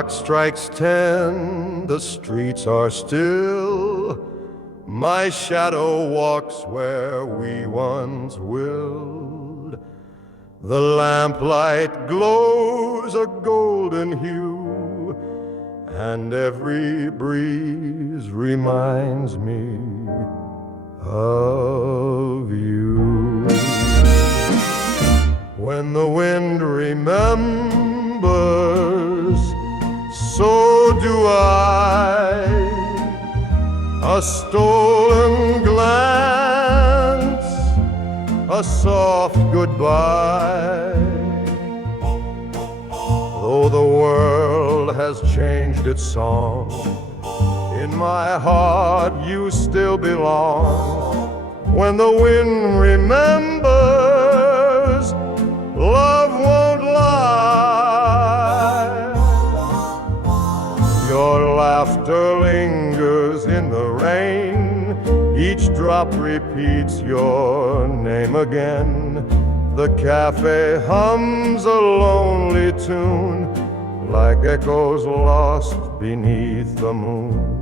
clock strikes 10, the streets are still. My shadow walks where we once willed. The lamplight glows a golden hue, and every breeze reminds me of you. When the wind remembers, so do I. A stolen glance, a soft goodbye. Though the world has changed its song, in my heart you still belong. When the wind remembers, love won't lie. Your laughter lingers in the rain. Each drop repeats your name again. The cafe hums a lonely tune, like echoes lost beneath the moon.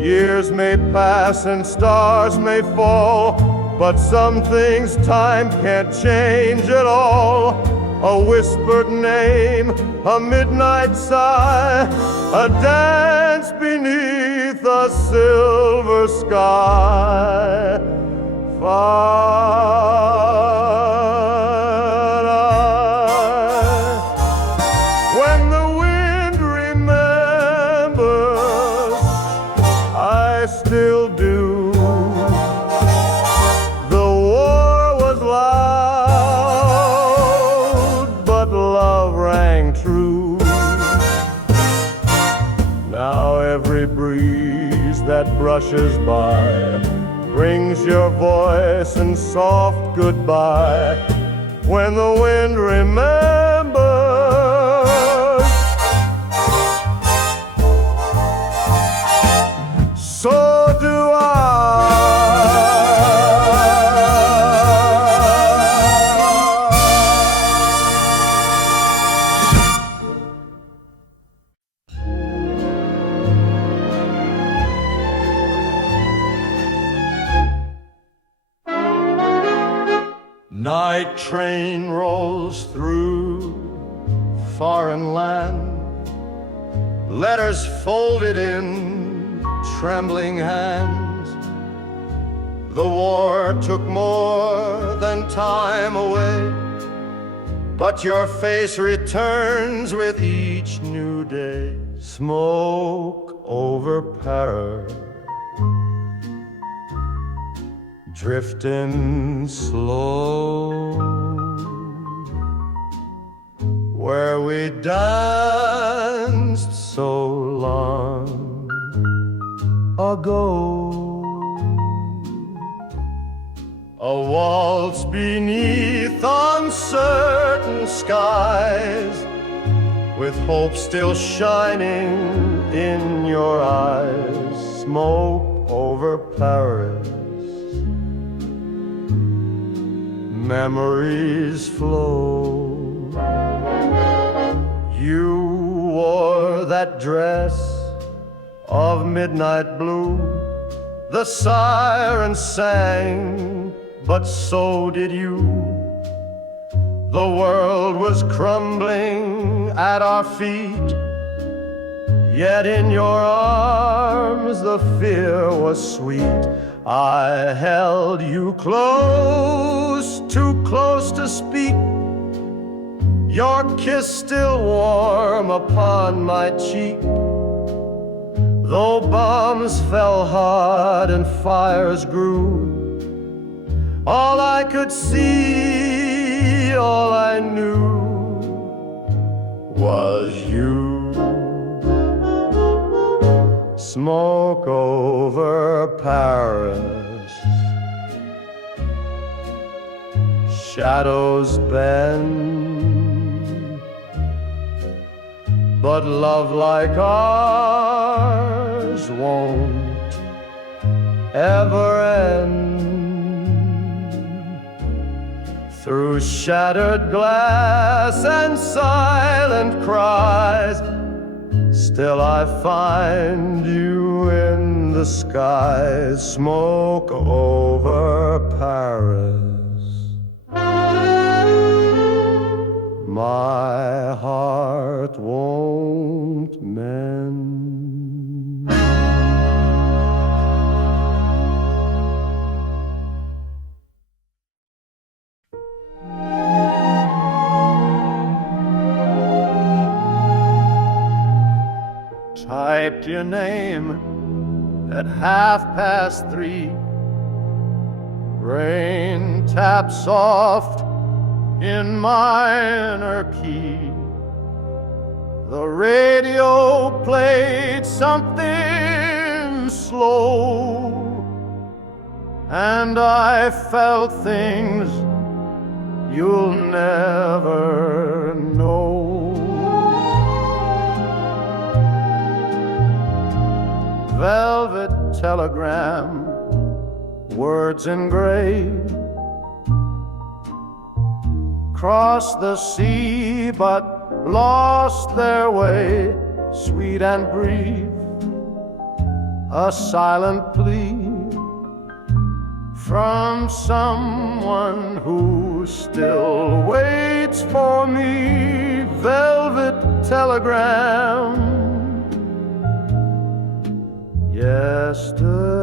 Years may pass and stars may fall, but some things time can't change at all. A whispered name, a midnight sigh, a dance beneath a silver sky. When the wind remembers, I still do. The war was loud, but love rang true. Now every breeze that brushes by brings your voice and soft goodbye. When the wind remembers, so do I. Night train rolls through foreign land, letters folded in trembling hands. The war took more than time away, but your face returns with each new day. Smoke over Paris, drifting slow, where we danced so long ago. A waltz beneath uncertain skies, with hope still shining in your eyes. Smoke over Paris, memories flow. You wore that dress of midnight blue. The sirens sang, but so did you. The world was crumbling at our feet, yet in your arms the fear was sweet. I held you close, too close to speak, your kiss still warm upon my cheek. Though bombs fell hard and fires grew, all I could see, all I knew was you. Smoke over Paris, shadows bend, but love like ours won't ever end. Through shattered glass and silent cries, Still I find you in the sky, smoke over Paris. My heart won't mend. Typed your name at 3:30. Rain tapped soft in minor key. The radio played something slow, and I felt things you'll never know. Velvet telegram, words engraved, crossed the sea but lost their way, sweet and brief, a silent plea from someone who still waits for me. Velvet telegram, yesterday.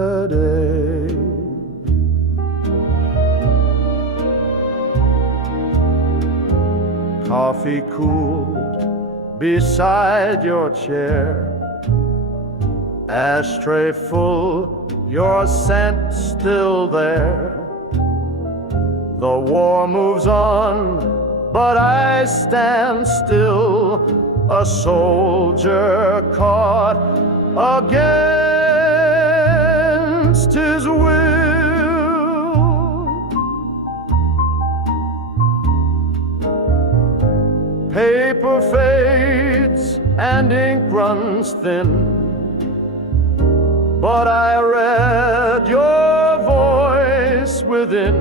Coffee cooled beside your chair, ashtray full, your scent still there. The war moves on, but I stand still, a soldier caught against his will. Paper fades and ink runs thin, but I read your voice within.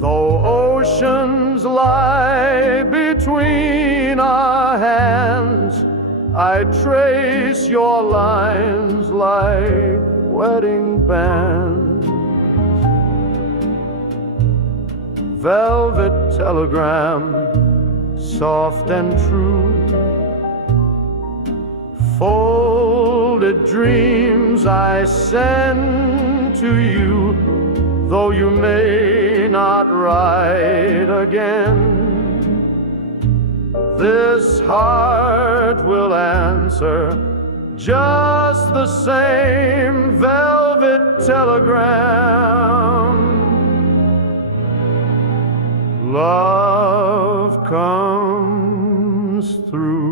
Though oceans lie between our hands, I trace your lines like wedding bands. Velvet telegram, soft and true, folded dreams I send to you, though you may not write again. This heart will answer just the same. Velvet telegram, love comes through.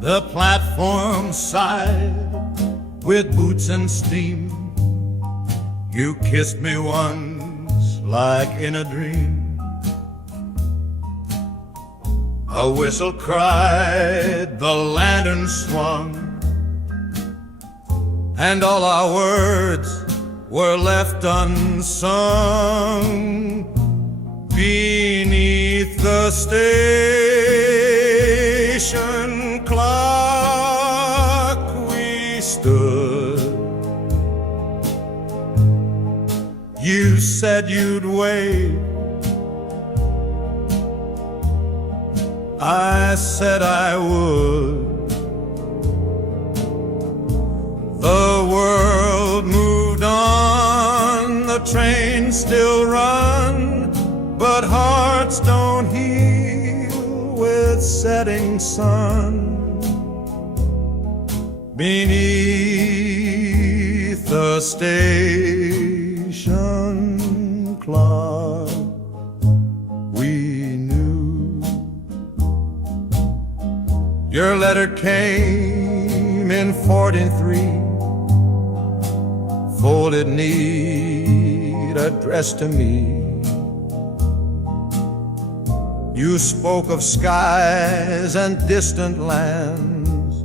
The platform side with boots and steam. You kissed me once like in a dream. A whistle cried, the lantern swung, and all our words were left unsung. Beneath the station clock we stood. You said you'd wait, I said I would. The world moved on, the train still run, but hearts don't heal with setting sun. Beneath the station clock we knew. Your letter came in 43, folded neat point addressed to me. You spoke of skies and distant lands,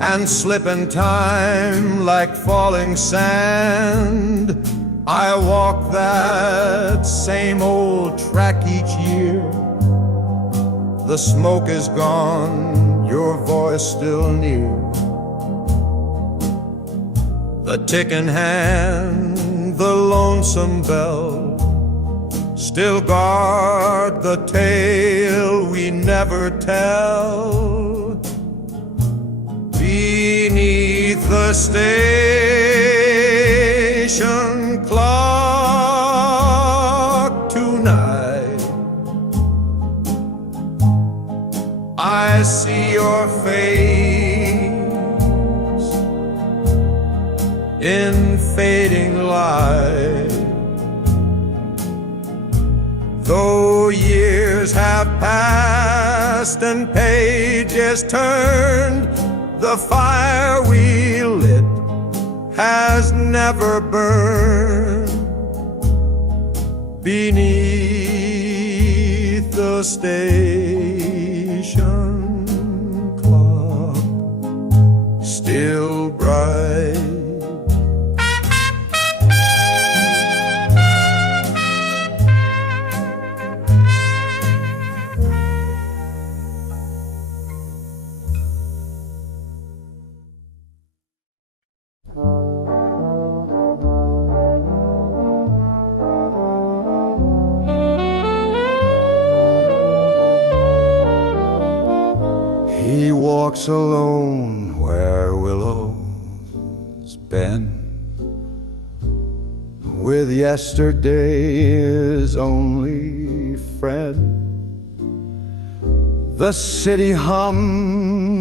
and slip in time like falling sand. I walk that same old track each year. The smoke is gone, your voice still near. The ticking hand, the lonesome bell, still guard the tale we never tell. Beneath the station clock tonight, I see your face in fading light. Though years have passed and pages turned, the fire we lit has never burned. Beneath the station clock, still bright. He walks alone where willows bend, with yesterday his only friend. The city hums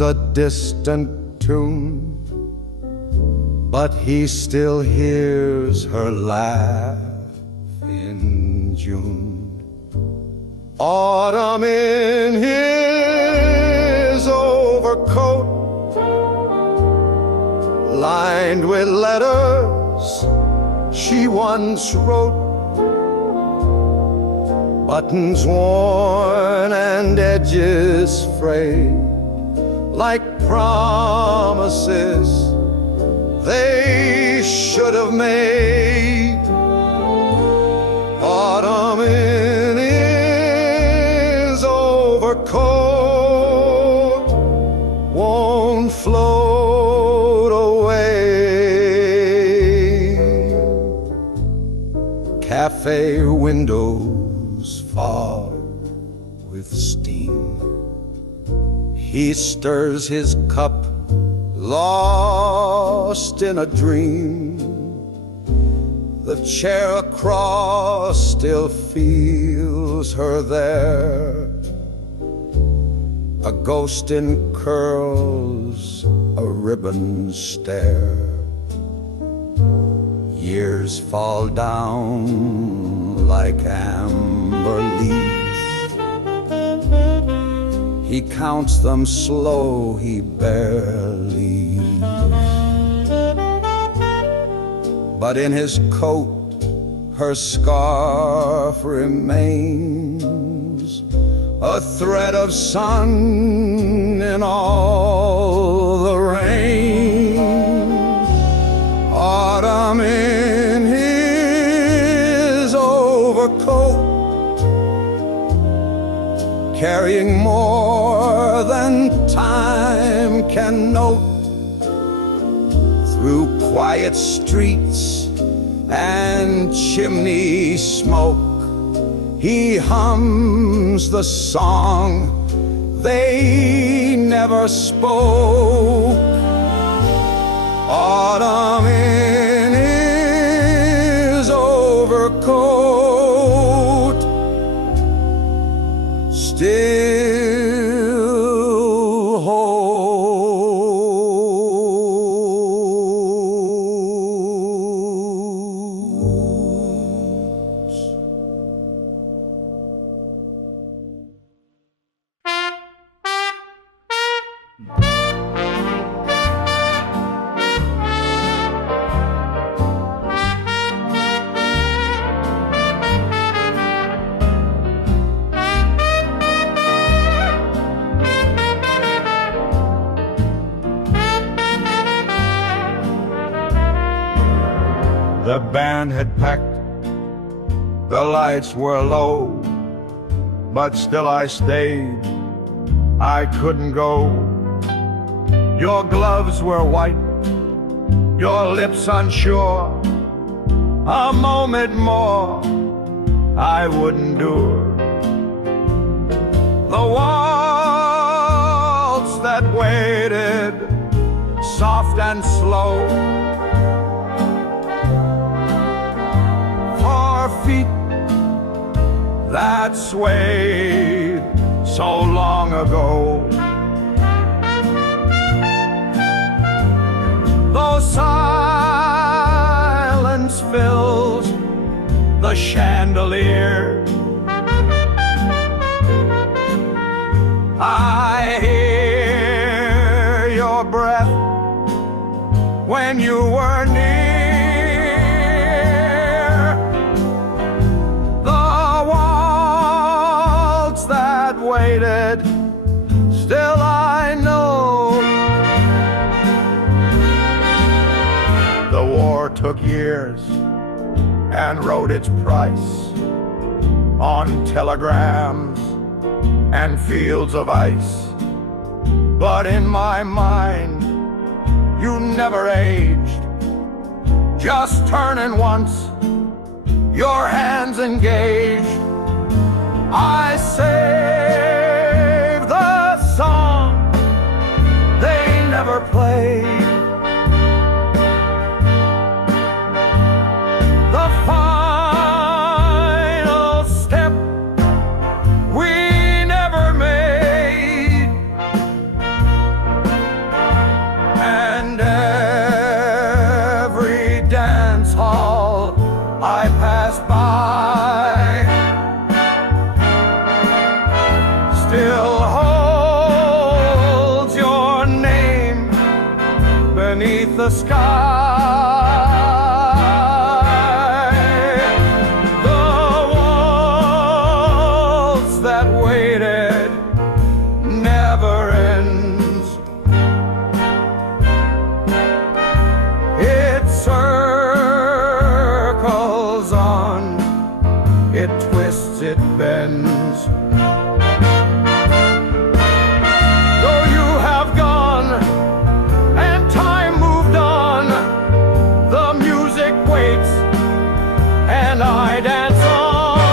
a distant tune, but he still hears her laugh in June. Autumn in his overcoat, lined with letters she once wrote, buttons worn and edges frayed, like promises they should have made. Autumn in his overcoat won't float away. Cafe windows fog with steam, he stirs his cup, lost in a dream. The chair across still feels her there, a ghost in curls, a ribbon stare. Years fall down like amber leaves. He counts them slow, he barely. But in his coat, her scarf remains, a thread of sun in all the rain. Autumn in his overcoat, carrying more than time can note. Through quiet streets and chimney smoke, he hums the song they never spoke. Autumn in his overcoat, still holds. band had packed. The lights were low, but still I stayed. I couldn't go. Your gloves were white, your lips unsure. A moment more, I wouldn't do. The waltz that waited, soft and slow, for feet that swayed so long ago. Though silence fills the chandelier, I hear your breath when you were near. The waltz that waited, still I know. The war took years and wrote its price on telegrams and fields of ice. But in my mind, you never aged. Just turning once, your hands engaged. I saved the song they never played. The final step we never made, and every dance hall I passed by still holds your name beneath the sky. It twists, it bends. Though you have gone and time moved on, the music waits and I dance on.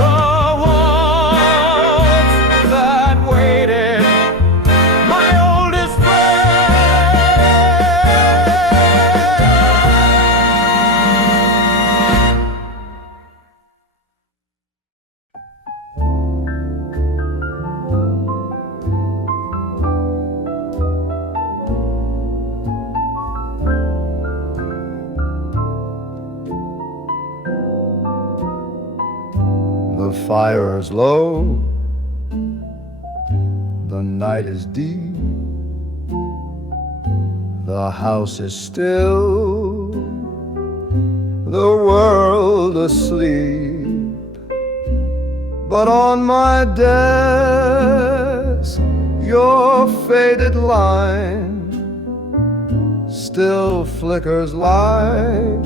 The waltz that waited, my oldest The fire is low, the night is deep, the house is still, the world asleep. But on my desk, your faded line still flickers like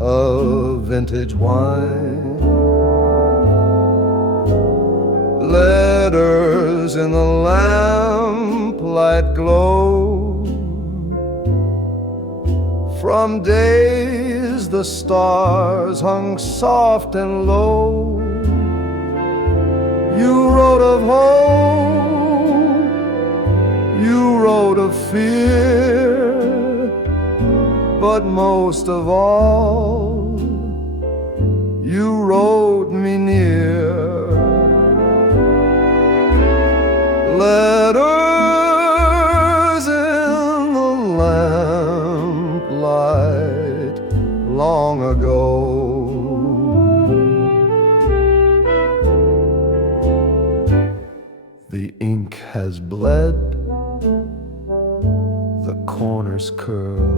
a vintage wine. Letters in the lamplight glow from days the stars hung soft and low. You wrote of hope, you wrote of fear, but most of all, you wrote me near. Letters in the lamplight long ago. The ink has bled, the corners curl,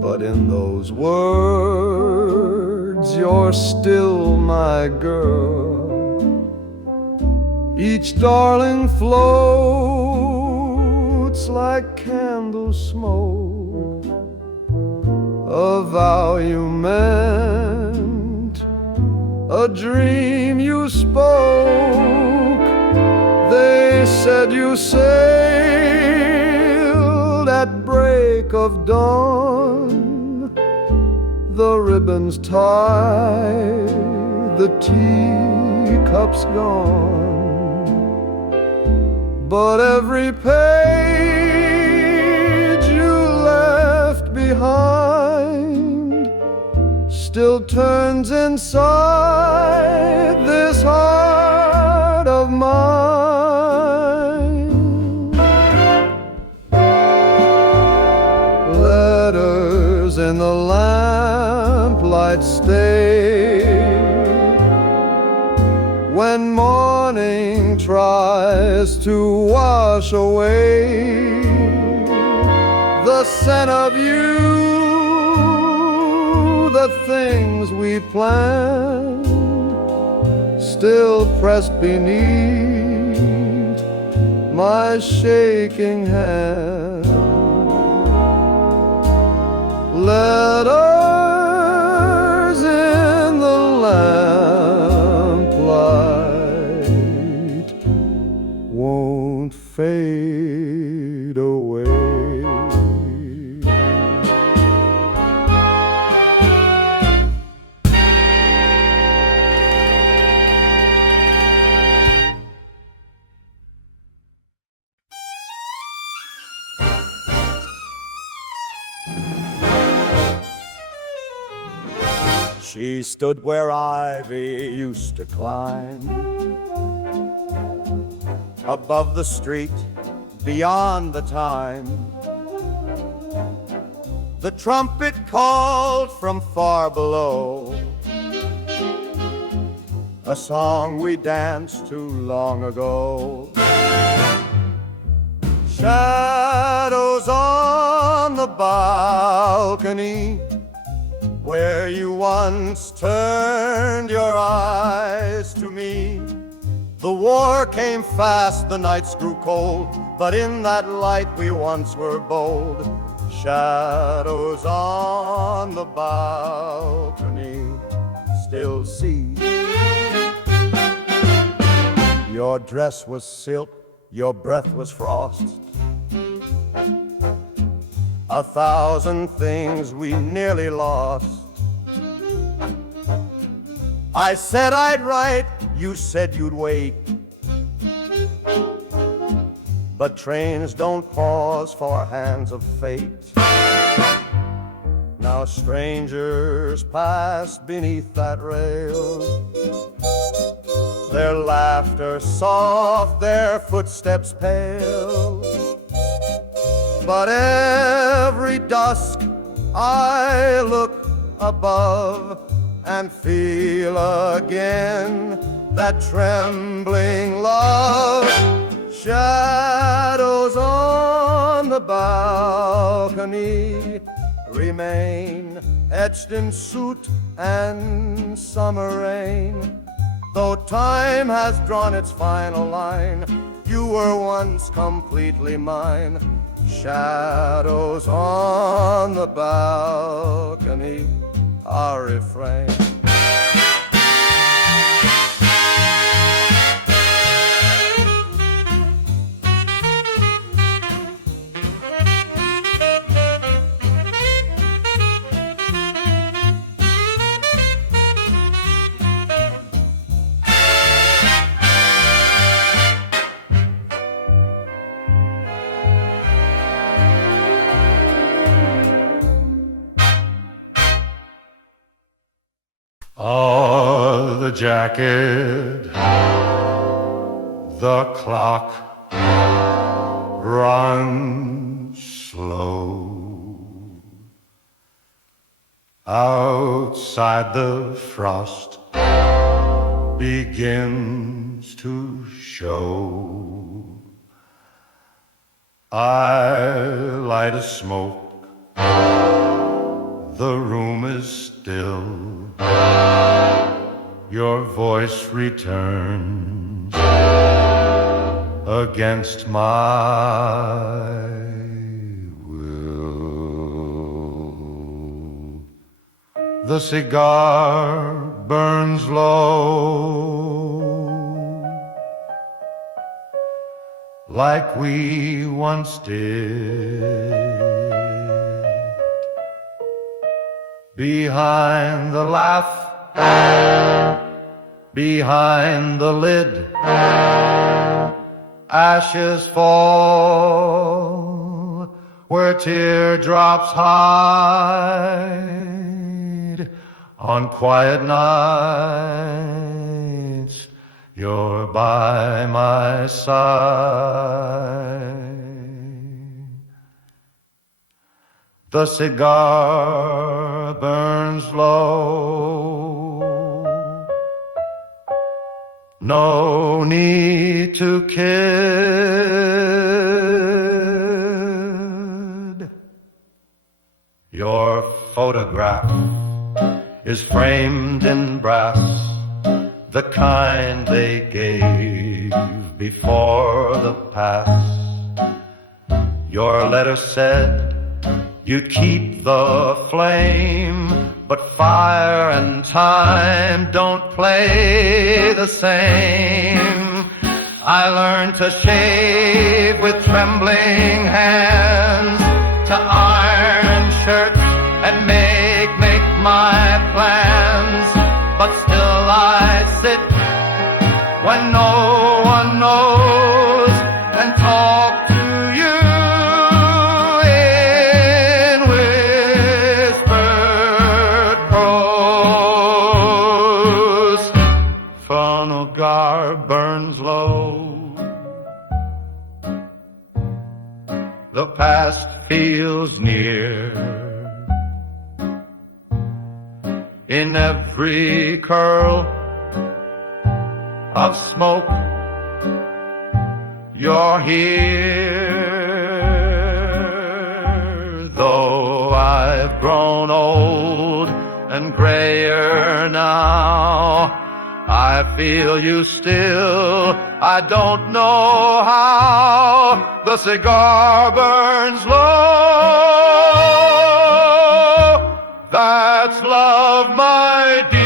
but in those words you're still my girl. Each darling floats like candle smoke a vow you meant, a dream you spoke. They said you sailed at break of dawn. The ribbons tied, the teacups gone, but every page you left behind still turns inside this heart of mine. Letters in the lamplight stay when morning tries to wash away the scent of you. The things we planned still pressed beneath my shaking hand. Letters in the lamplight won't fade away. She stood where ivy used to climb, above the street, beyond the time. The trumpet called from far below, a song we danced to long ago. Shadows on the balcony, where you once turned your eyes to me. The war came fast, the nights grew cold, but in that light we once were bold. Shadows on the balcony, still see. Your dress was silk, your breath was frost. 1,000 things we nearly lost. I said I'd write, you said you'd wait, but trains don't pause for hands of fate. Now strangers pass beneath that rail, their laughter soft, their footsteps pale. But every dusk I look above and feel again that trembling love. Shadows on the balcony remain, etched in soot and summer rain. Though time has drawn its final line, you were once completely mine. Shadows on the balcony, our refrain. Oh, the jacket, the clock runs slow. Outside the frost begins to show. I light a smoke, the room is still. Your voice returns against my will. The cigar burns low, like we once did. Behind the laugh, behind the lid, ashes fall where teardrops hide. On quiet nights, you're by my side. The cigar burns low, no need to kid. Your photograph is framed in brass, the kind they gave before the past. Your letter said you'd keep the flame, but fire and time don't play the same. I learned to shave with trembling hands, to iron shirts and make my plans, but still I sit when no one knows and talk to you in whispered prose. Cigar burns low, the past feels near. In every curl of smoke, you're here. Though I've grown old and grayer now, I feel you still, I don't know how. The cigar burns low, that's love, my dear.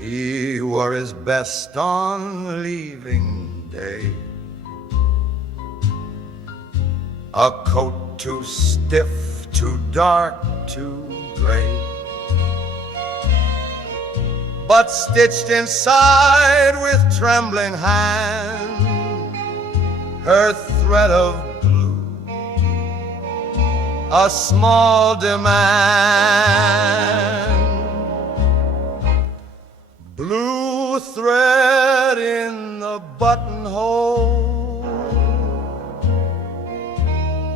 He wore his best on leaving day, a coat too stiff, too dark, too gray, but stitched inside with trembling hand her thread of blue, a small demand. Blue thread in the buttonhole,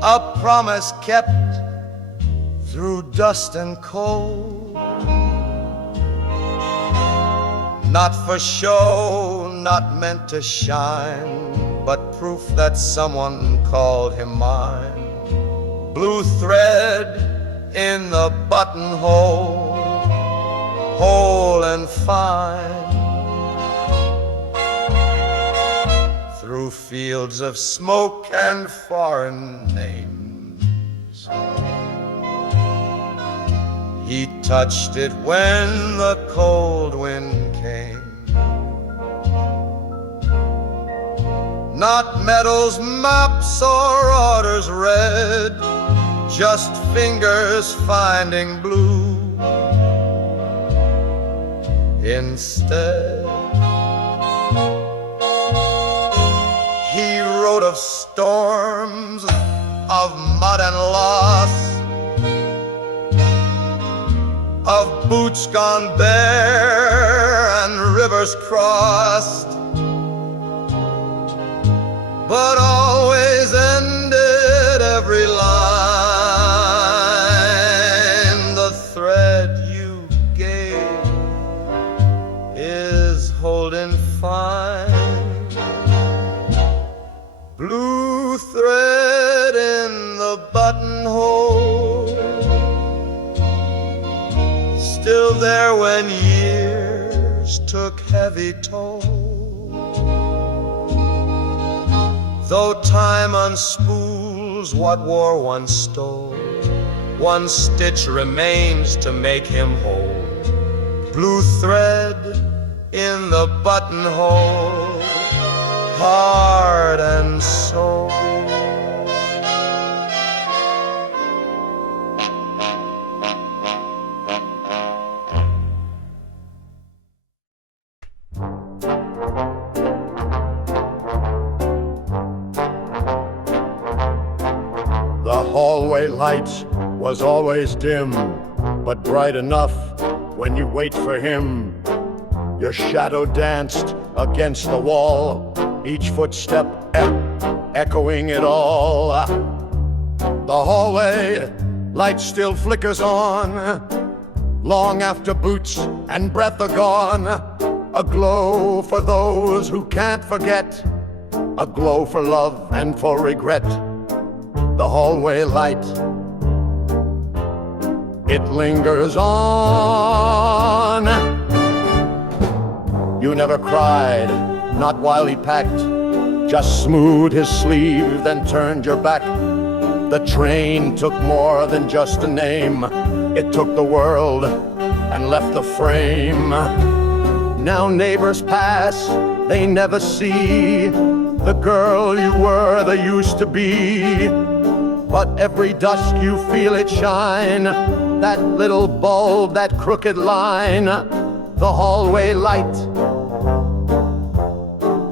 a promise kept through dust and cold. Not for show, not meant to shine, but proof that someone called him mine. Blue thread in the buttonhole, whole and fine. Through fields of smoke and foreign names, he touched it when the cold wind came. Not medals, maps, or orders read, just fingers finding blue. Instead, he wrote of storms, of mud and loss, of boots gone bare and rivers crossed, but always ended every line. The still there when years took heavy toll. Though time unspools what war once stole, one stitch remains to make him whole. Blue thread in the buttonhole, heart and soul. The hallway light was always dim, but bright enough when you wait for him. Your shadow danced against the wall, each footstep echoing it all. The hallway light still flickers on, long after boots and breath are gone. A glow for those who can't forget, a glow for love and for regret. The hallway light, it lingers on. You never cried, not while he packed, just smoothed his sleeve, then turned your back. The train took more than just a name, it took the world and left the frame. Now neighbors pass, they never see the girl you were, the used to be. But every dusk you feel it shine, that little bulb, that crooked line. The hallway light,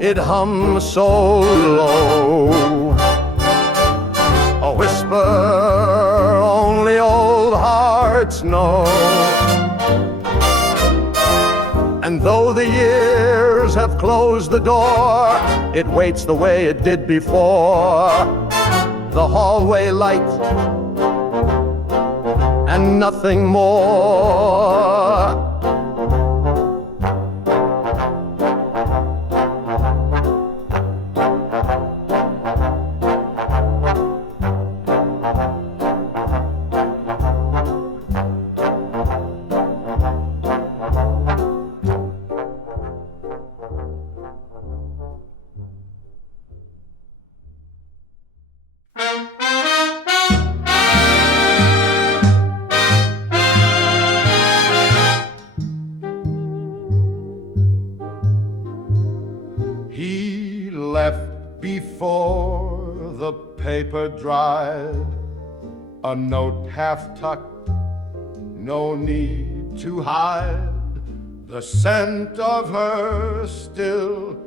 it hums so low, a whisper only old hearts know. And though the years have closed the door, it waits the way it did before. The hallway light and nothing more. He left before the paper dried, a note half tucked, no need to hide. The scent of her still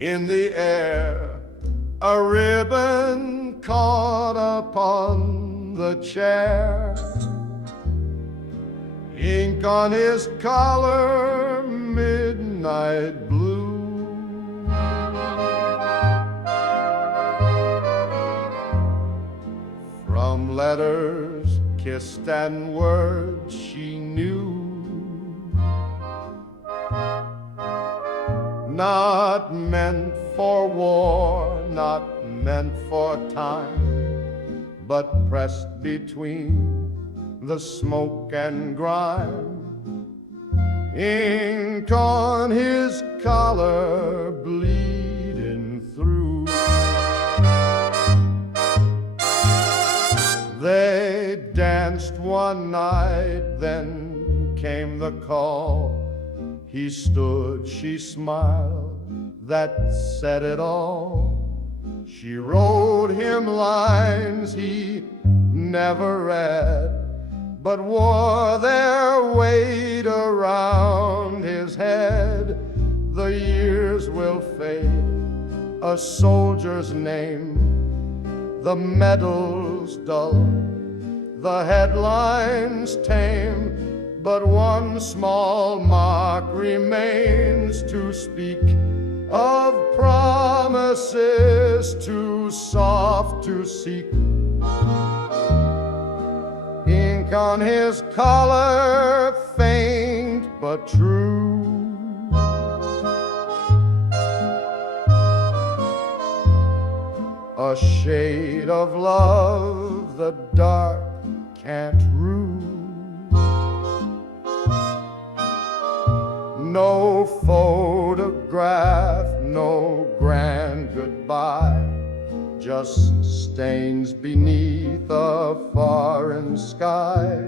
in the air, a ribbon caught upon the chair. Ink on his collar, midnight blue. From letters kissed and words she knew, not meant for war, not meant for time, but pressed between the smoke and grime. Ink on his collar, bleeding through. They danced one night, then came the call. He stood, she smiled, that said it all. She wrote him lines he never read, but wore their weight around his head. The years will fade, a soldier's name, the medals dull, the headlines tame, but one small mark remains to speak of promises too soft to seek. Ink on his collar, faint but true. A shade of love the dark can't rue. photograph, no grand goodbye, just stains beneath a foreign sky.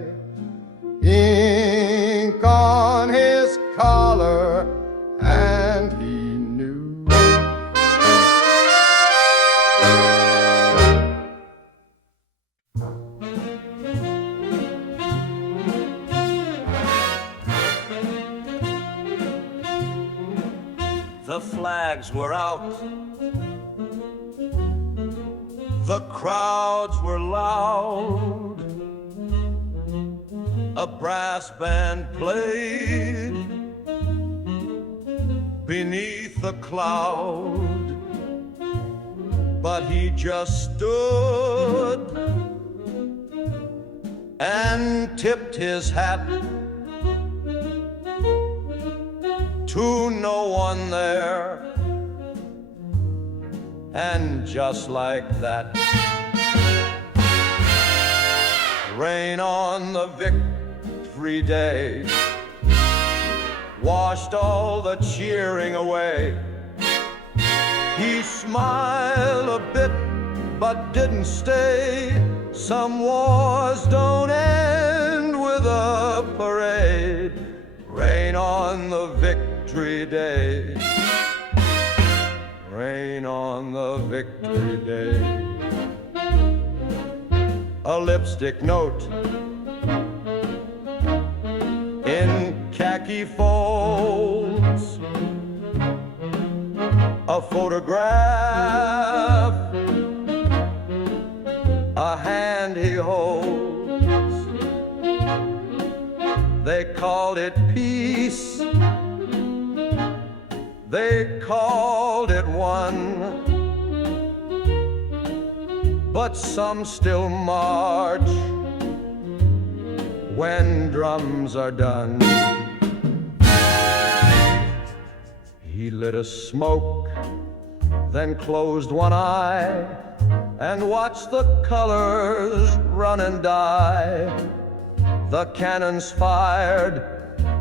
Ink on his collar, and he knew. The flags were out, the crowds were loud, a brass band played beneath the cloud, but he just stood and tipped his hat to no one there. And just like that, rain on the victory day washed all the cheering away. He smiled a bit but didn't stay. Some wars don't end with a parade. Rain on the victory day, rain on the victory day. A lipstick note in khaki folds, a photograph, a hand he holds. They called it peace, they called it one, but some still march when drums are done. He lit a smoke, then closed one eye and watched the colors run and die. The cannons fired,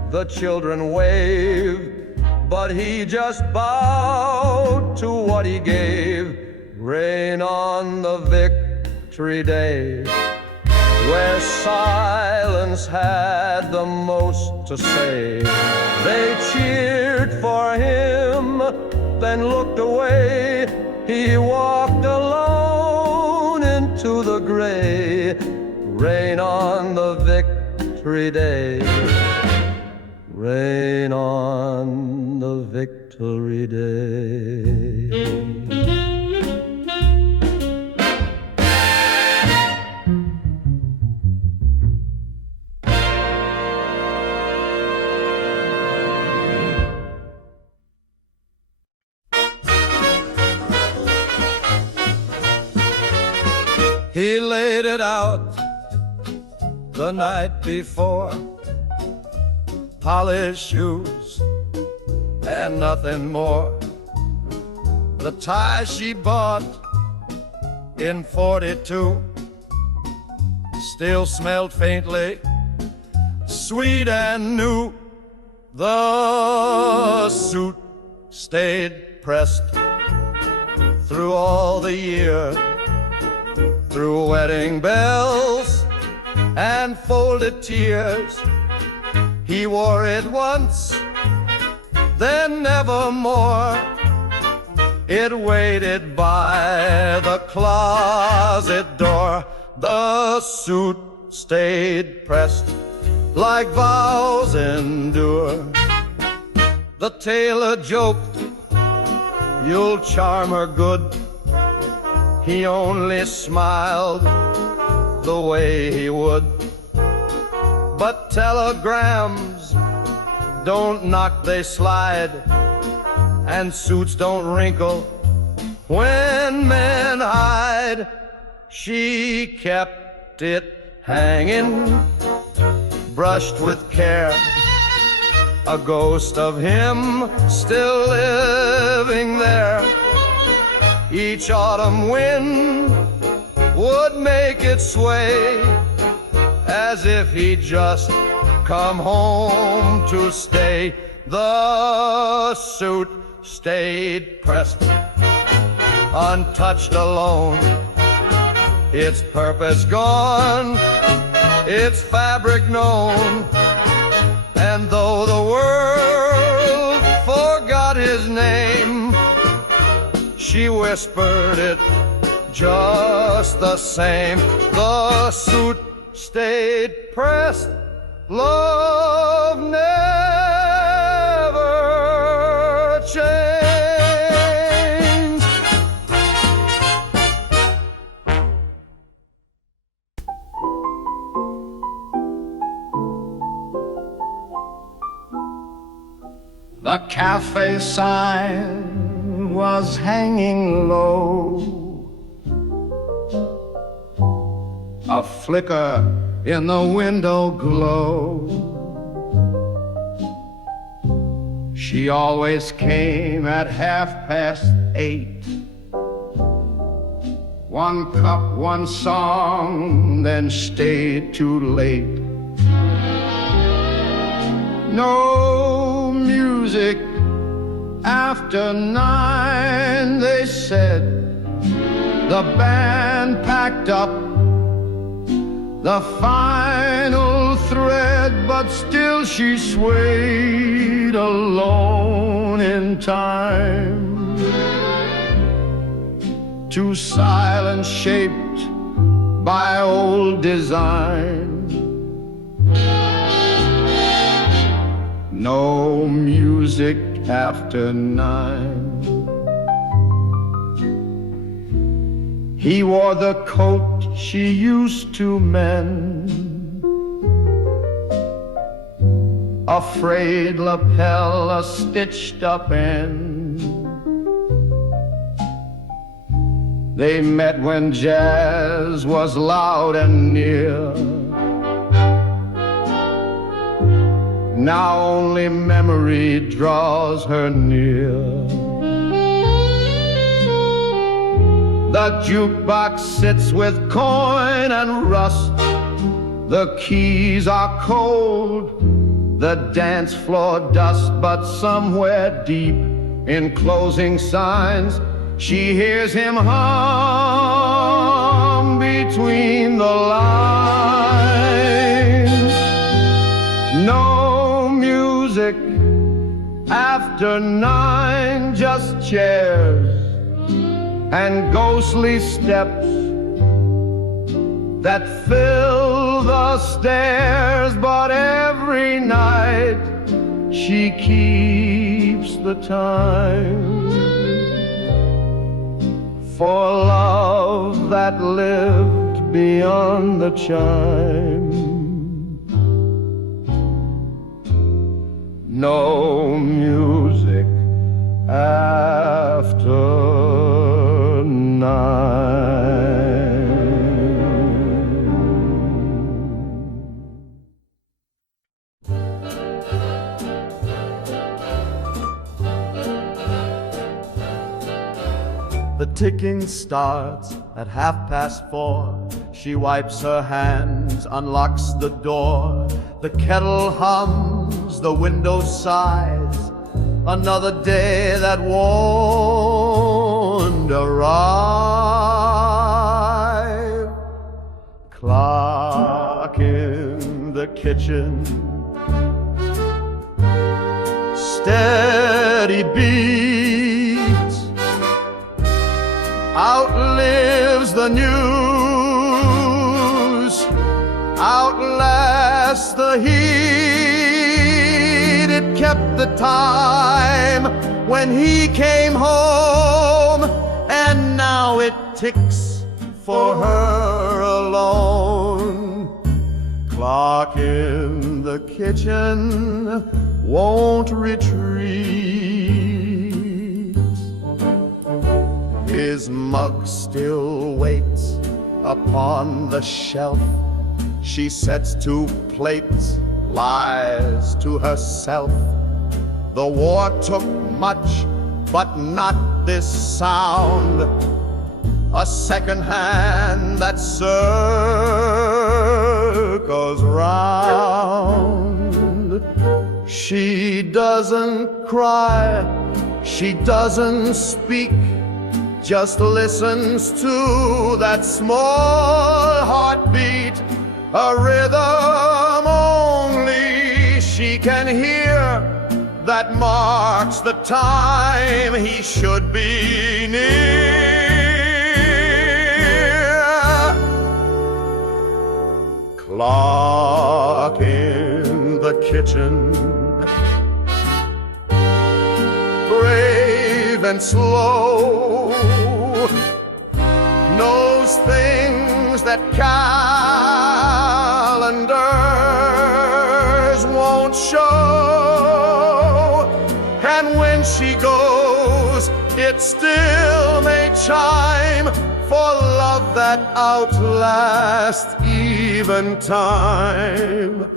the children waved, but he just bowed to what he gave. Rain on the victory day, where silence had the most to say. They cheered for him, then looked away. He walked alone into the gray. Rain on the victory day, rain on the victory day. He laid it out the night before, polished shoes and nothing more. The tie she bought in 42 still smelled faintly sweet and new. The suit stayed pressed through all the year, through wedding bells and folded tears. He wore it once, then never more. It waited by the closet door. The suit stayed pressed like vows endure. The tailor joked, "You'll charm her good." He only smiled the way he would. But telegrams don't knock, they slide, and suits don't wrinkle when men hide. She kept it hanging, brushed with care, a ghost of him still living there. Each autumn wind would make it sway, as if he just come home to stay. The suit stayed pressed, untouched, alone. Its purpose gone, its fabric known. And though the world forgot his name, she whispered it just the same. The suit stayed pressed, love never changed. The cafe sign was hanging low, a flicker in the window glow. She always came at 8:30. One cup, one song, then stayed too late. No music after 9, they said. The band packed up the final thread, but still she swayed alone in time to silence shaped by old design. No music after 9. He wore the coat she used to mend, a frayed lapel, a stitched up end. They met when jazz was loud and near. Now only memory draws her near. The jukebox sits with coin and rust. The keys are cold, the dance floor dust. But somewhere deep in closing signs, she hears him hum between the lines. No music after 9, just chairs and ghostly steps that fill the stairs. But every night she keeps the time for love that lived beyond the chime. No music after 9. The ticking starts at 4:30. She wipes her hands, unlocks the door. The kettle hums, the window sighs. Another day that won't arrive. Clock in the kitchen, steady beat, outlives the news, outlasts the heat. It kept the time when he came home, and now it ticks for her alone. Clock in the kitchen won't retreat. His mug still waits upon the shelf. She sets 2 plates, lies to herself. The war took much, but not this sound. A second hand that circles round. She doesn't cry, she doesn't speak, just listens to that small heartbeat, a rhythm only she can hear, that marks the time he should be near. Clock in the kitchen, brave and slow, knows things that calendars won't show. And when she goes, it still may chime for love that outlasts even time.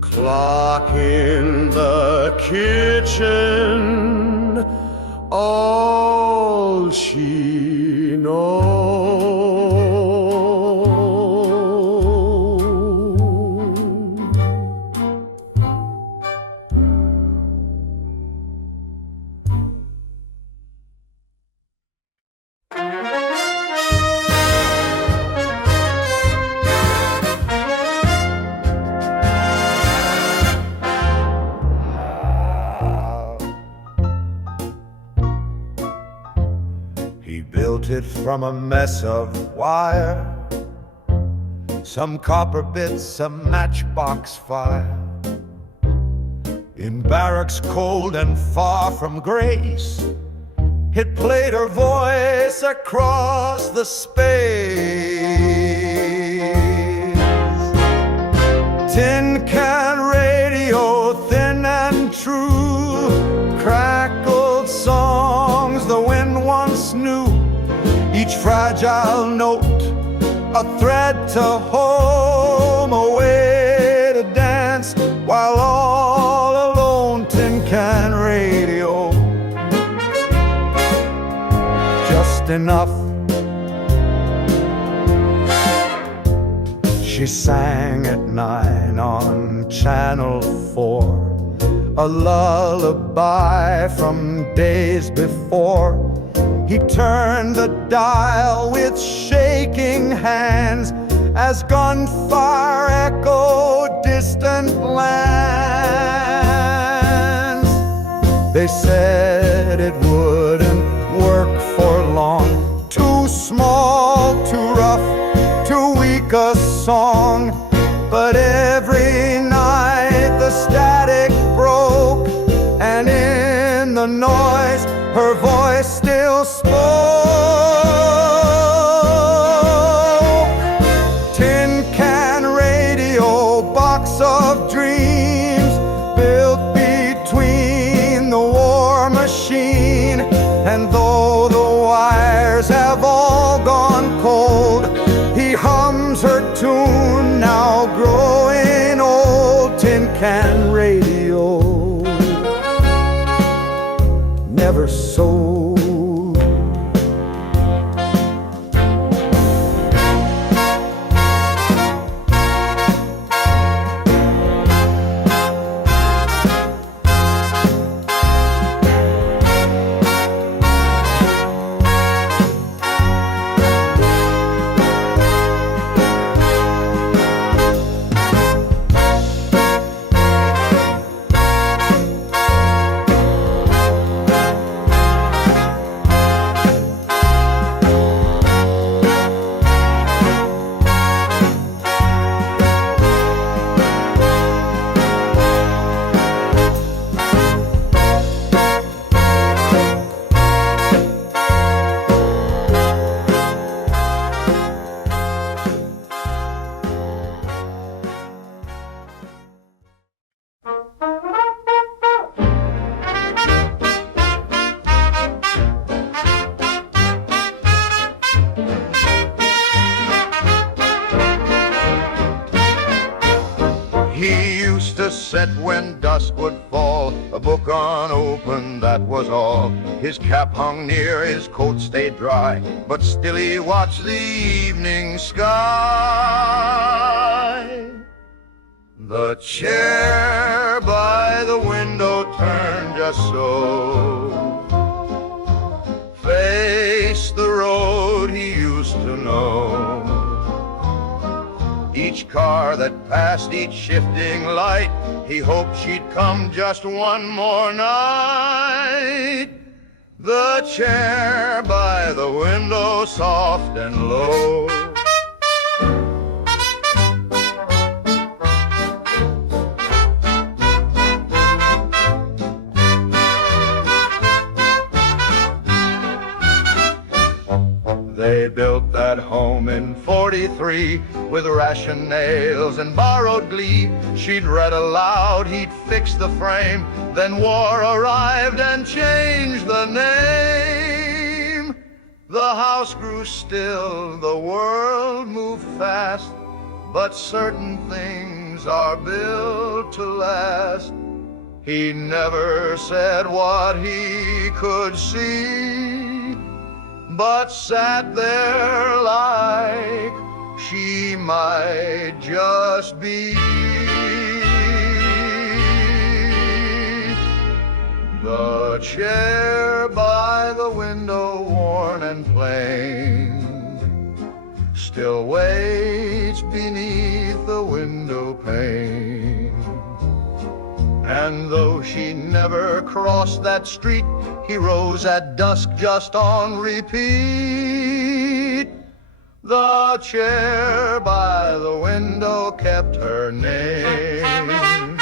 Clock in the kitchen, all she knows. He built it from a mess of wire, some copper bits, a matchbox fire. In barracks cold and far from grace, it played her voice across the space. Tin can radio, thin and true, crackled songs the wind once knew. Each fragile note a thread to home, a way to dance while all alone. Tin can radio, just enough. She sang at 9 on Channel 4, a lullaby from days before. He turned the dial with shaking hands as gunfire echoed distant lands. They said it wouldn't work for long, too small, too rough, too weak a song. But every night the static broke, and in the noise her voice still spoke. Tin can radio, box of dreams, built between the war machine. And though the wires have all gone cold, he hums her tune, now growing old. Tin can radio, never sold. He used to sit when dusk would fall, a book unopened, that was all. His cap hung near, his coat stayed dry, but still he watched the evening sky. The chair by the just so. Face the road he used to know. Each car that passed, each shifting light, he hoped she'd come just one more night. The chair by the window, soft and low. They built that home in 43 with ration nails and borrowed glee. She'd read aloud, he'd fixed the frame. Then war arrived and changed the name. The house grew still, the world moved fast, but certain things are built to last. He never said what he could see, but sat there like she might just be. The chair by the window, worn and plain, still waits beneath the window pane. And though she never crossed that street, he rose at dusk just on repeat. The chair by the window kept her name.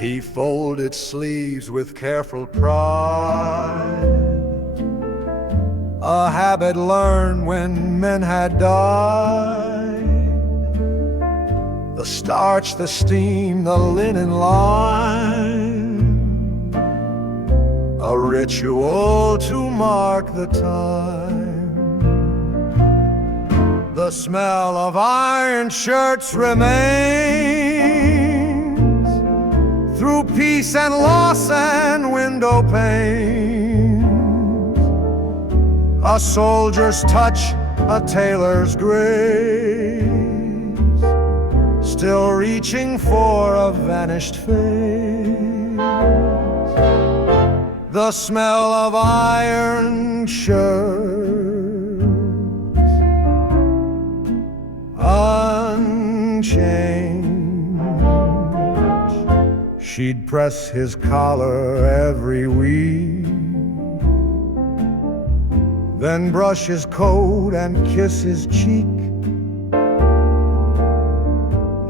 He folded sleeves with careful pride, a habit learned when men had died. The starch, the steam, the linen line, a ritual to mark the time. The smell of iron shirts remains through peace and loss and window panes. A soldier's touch, a tailor's grace, still reaching for a vanished face. The smell of iron shirts, unchanged. She'd press his collar every week, then brush his coat and kiss his cheek.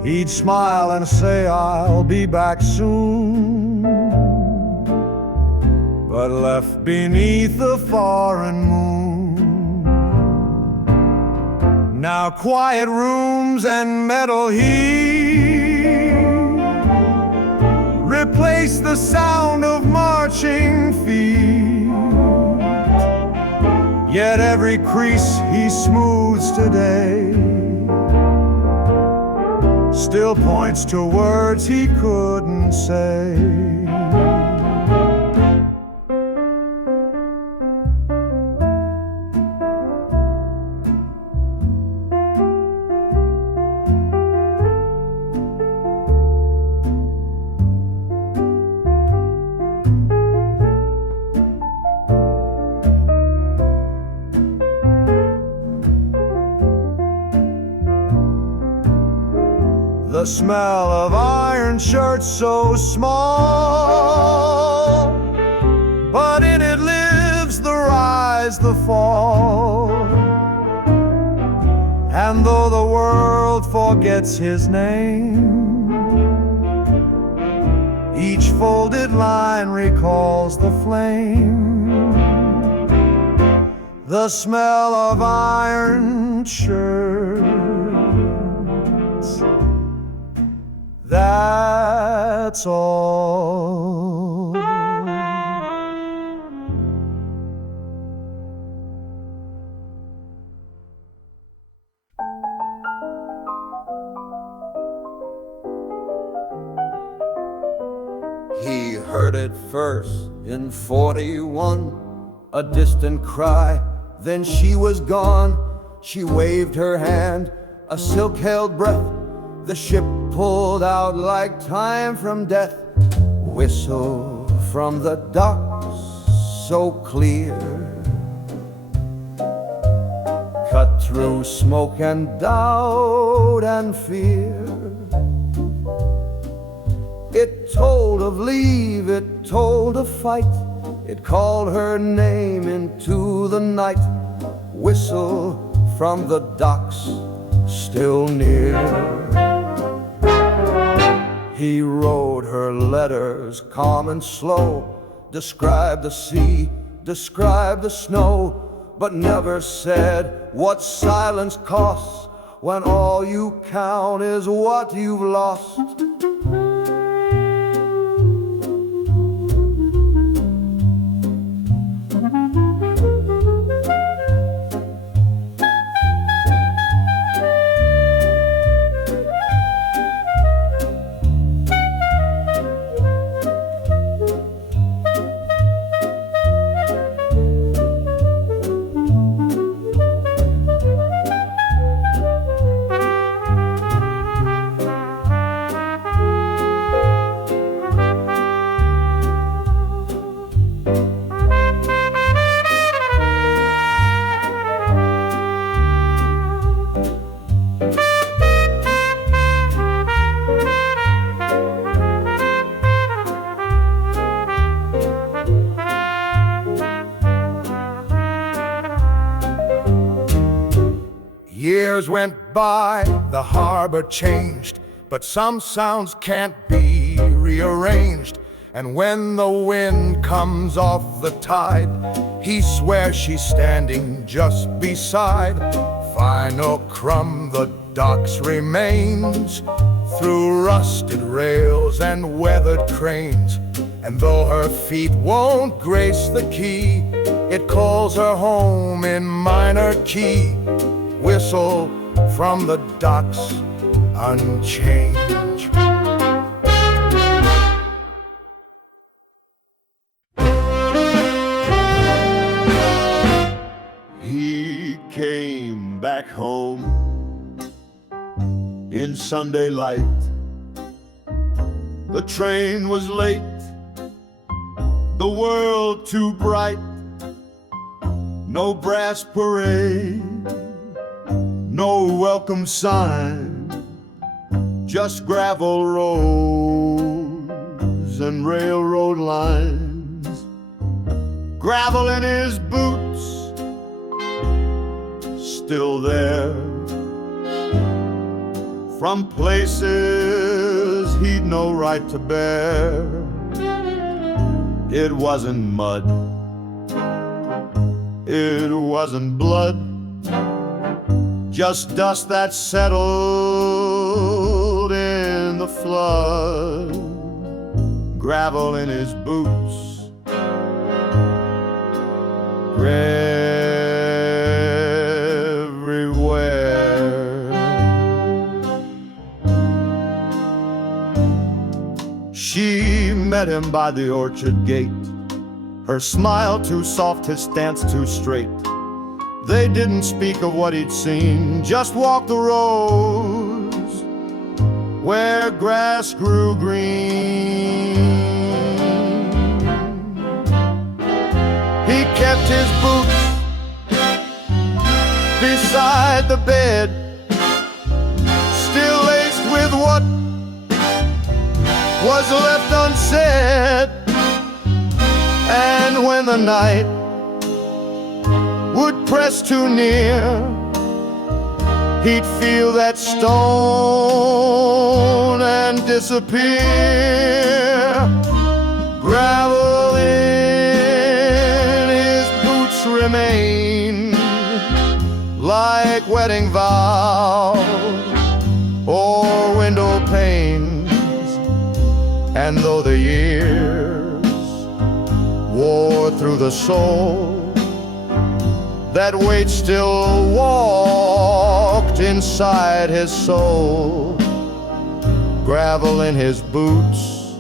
He'd smile and say, "I'll be back soon," but left beneath the foreign moon. Now quiet rooms and metal heat replace the sound of marching feet. Yet every crease he smooths today still points to words he couldn't say. The smell of iron shirts so small fall. And though the world forgets his name, each folded line recalls the flame, the smell of iron shirts. That's all. He heard it first in 41, a distant cry, then she was gone. She waved her hand, a silk-held breath. The ship pulled out like time from death. Whistle from the docks, so clear, cut through smoke and doubt and fear. It told of leave, it told of fight. It called her name into the night. Whistle from the docks, still near. He wrote her letters, calm and slow, described the sea, described the snow, but never said what silence costs when all you count is what you've lost. Years went by, the harbor changed, but some sounds can't be rearranged. And when the wind comes off the tide, he swears she's standing just beside. Final crumb the docks remains, through rusted rails and weathered cranes. And though her feet won't grace the quay, it calls her home in minor key. Whistle from the docks, unchanged. He came back home in Sunday light. The train was late, the world too bright. No brass parade, no welcome sign, just gravel roads and railroad lines. Gravel in his boots, still there, from places he'd no right to bear. It wasn't mud, it wasn't blood, just dust that settled in the flood. Gravel in his boots, everywhere. She met him by the orchard gate, her smile too soft, his stance too straight. They didn't speak of what he'd seen, just walked the roads where grass grew green. He kept his boots beside the bed, still laced with what was left unsaid. And when the night would press too near, he'd feel that stone and disappear. Gravel in his boots remain, like wedding vows or window panes. And though the years wore through the soul, that weight still walked inside his soul. Gravel in his boots,